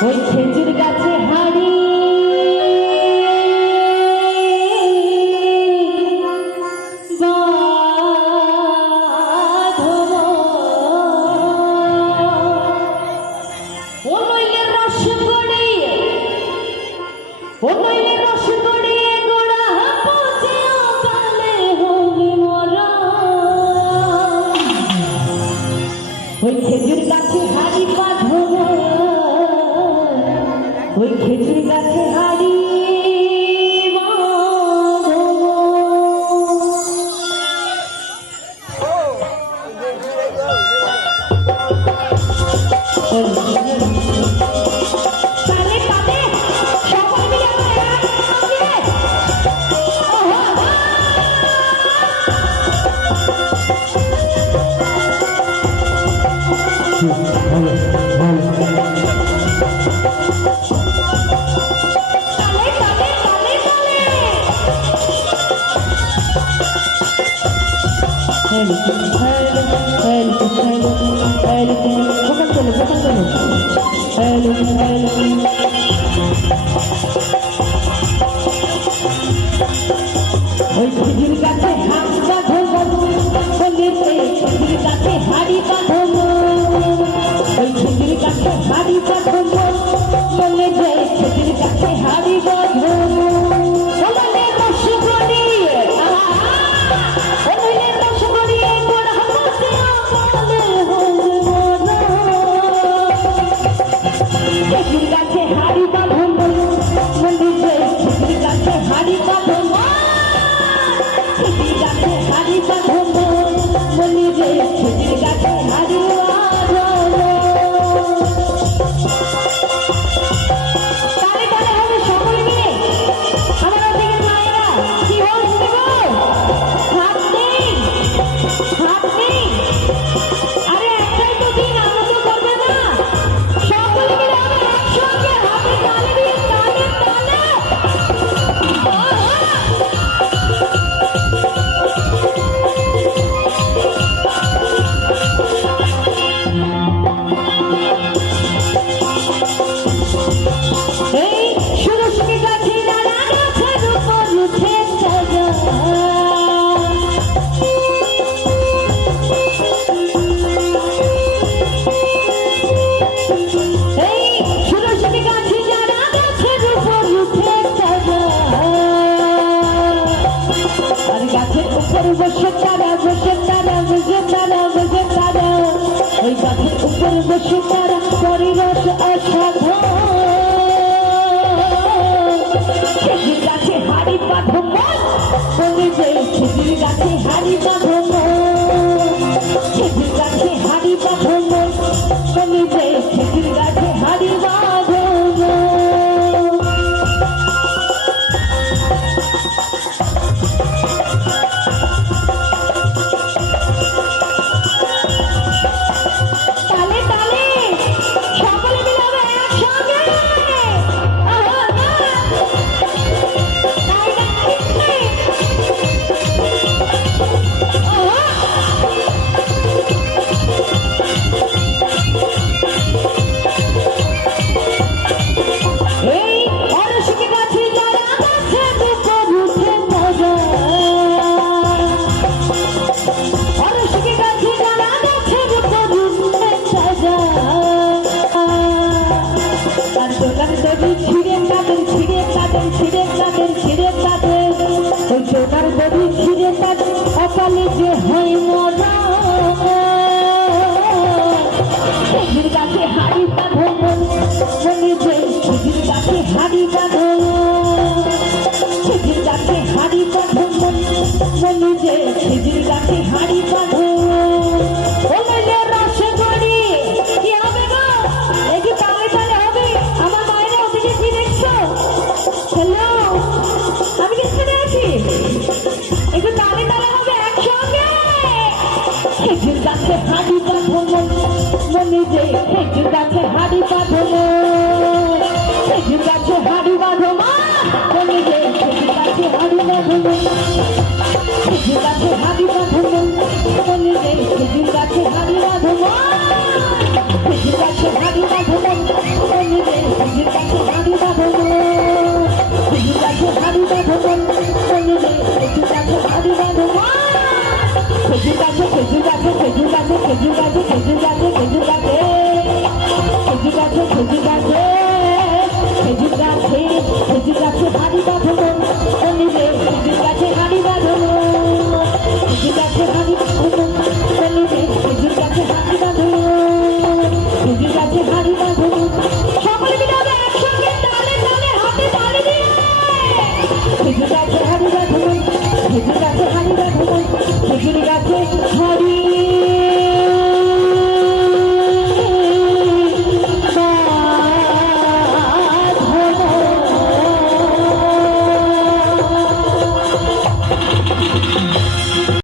ওই খেজুর গাছে হাড়ি ওই খেজুর গাছে হাড়ি বাঁধো ওই খেজুর গাছে হাড়ি ওই খেজুর গাছে হাত বাঁধো খেজুর গাছে হাড়ি বাঁধো ওই খেজুর গাছে হাড়ি বাঁধো বলে যে খেজুর গাছে হাড়ি বাঁধো খেজুর গাছে হাড়ি বাঁধো বলে যে খেজুর গাছে হাড়ি বাঁধো খেজুর গাছে হাড়ি বাঁধো বলি যে খেজুর গাছে হাড়ি বাঁধো তালে তালে হবে সকলে মিলে আমার দিকে মায়েরা কি হচ্ছে গো হাত নেই আরে একটাই তো দিন আনন্দ করবে না সকলে মিলে হবে একসঙ্গে হাতে তালে দিয়ে তালে তালে বসে তারা ওই গাছের উপর বসে তারা পরিবেশ অসাধন খেজুর গাছে হাড়ি বাঁধো বলে যে খেজুর গাছে হাড়ি বাঁধো খেজুর গাছে হাড়ি বাঁধো বলে যে খেজুর গাছে হাড়ি বাঁধো অকালে যে হয় মরা খেজুর গাছে হাড়ি বাঁধো বলে যে খেজুর গাছে হাড়ি বাঁধো খেজুর গাছে হাড়ি বাঁধো বলে যে খেজুর গাছে হাড়ি বাঁধো রস করি কি হবে গো একটু তালে তালে হবে আমার মায়েরা ওদিকে কি দেখছো হ্যালো আমি কি শুনে আছি একটু তালে তালে হবে একসঙ্গে খেজুর গাছে হাড়ি বাঁধো মনে যে খেজুর গাছে হাড়ি বাঁধো খেজুর গাছে হাড়ি বাঁধো মনে যে খেজুর গাছে হাড়ি বাঁধো খেজুর গাছে হাড়ি বাঁধো মনে যে খেজুর গাছে হাড়ি বাঁধো খেজুর গাছে হাড়ি বাঁধো মনে যে খেজুর গাছে খেজুর গাছে খেজুর গাছে খেজুর গাছে খেজুর গাছে খেজুর গাছে খেজুর গাছে খেজুর গাছে খেজুর গাছে হাড়ি বাঁধনো অনিবে খেজুর গাছে হাড়ি বাঁধনো খেজুর গাছে হাড়ি বাঁধনো অনিবে খেজুর গাছে হাড়ি বাঁধনো খেজুর গাছে হাড়ি বাঁধনো সকলে মিলে আমরা একসঙ্গে তালে তালে হাতে তালে দিয়ে খেজুর গাছে হাড়ি বাঁধনো খেজুর গাছে হাড়ি বাঁধনো খেজুর গাছে হাড়ি